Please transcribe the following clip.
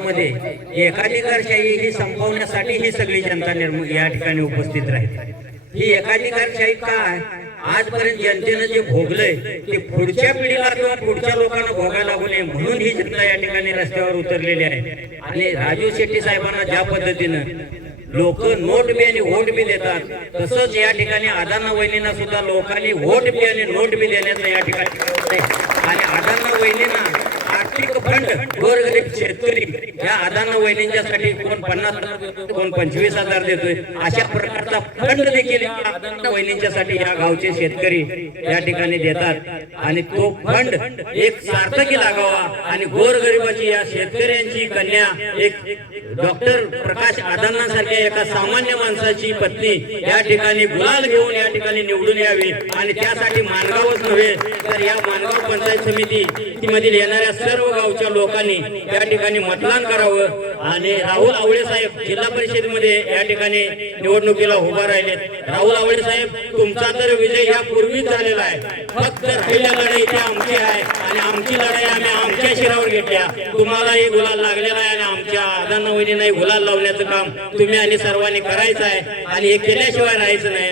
मध्ये एकाधिकारशाही ही संपवण्यासाठी ही सगळी जनता या ठिकाणी उपस्थित राहील। ही एकाधिकारशाही काय आजपर्यंत जनतेने जे भोगलंय ते पुढच्या पिढीला किंवा पुढच्या लोकांना भोगायला लागू नये म्हणून ही जनता या ठिकाणी रस्त्यावर उतरलेली आहे। आणि राजू शेट्टी साहेबांना ज्या पद्धतीनं लोक नोट बी आणि वोट बी देतात, तसंच या ठिकाणी अदाना वहिनींना सुद्धा लोकांनी वोट बी आणि नोट बी देण्याचं या ठिकाणी आणि अदाना वहिनींना आर्थिक फंड गोरगरीब शेतकरी या अदाना वहिनींच्यासाठी कोण 50,000 कोण 25,000 देतोय, अशा प्रकारचा फंड देखील अदाना वहिनींच्यासाठी या गावचे शेतकरी या ठिकाणी देतात। आणि तो फंड एक सार्थकी लागावा आणि गोरगरिबाची या शेतकऱ्यांची कन्या एक डॉक्टर प्रकाश अदानासारख्या एका सामान्य माणसाची पत्नी या ठिकाणी गुलाल घेऊन या ठिकाणी निवडून यावी आणि त्यासाठी मानगावच नव्हे तर या मानगाव पंचायत समिती मधील येणाऱ्या सर्व गावच्या लोकांनी या ठिकाणी मतदान करावं। आणि राहुल आवळे साहेब जिल्हा परिषदेमध्ये या ठिकाणी निवडणुकीला उभा राहिले। राहुल आवळे साहेब, तुमचा तर विजय यापूर्वीच झालेला आहे, फक्त राहिल्या लढाई त्या आमची आहे आणि आमची लढाई आम्ही आमच्या शिरावर घेतल्या। तुम्हालाही गुलाल लागलेला आहे आणि आमच्या अदाना वहिनींनाही गुलाल लावण्याचं काम तुम्ही आणि सर्वांनी करायचं आहे आणि हे केल्याशिवाय राहायचं नाही।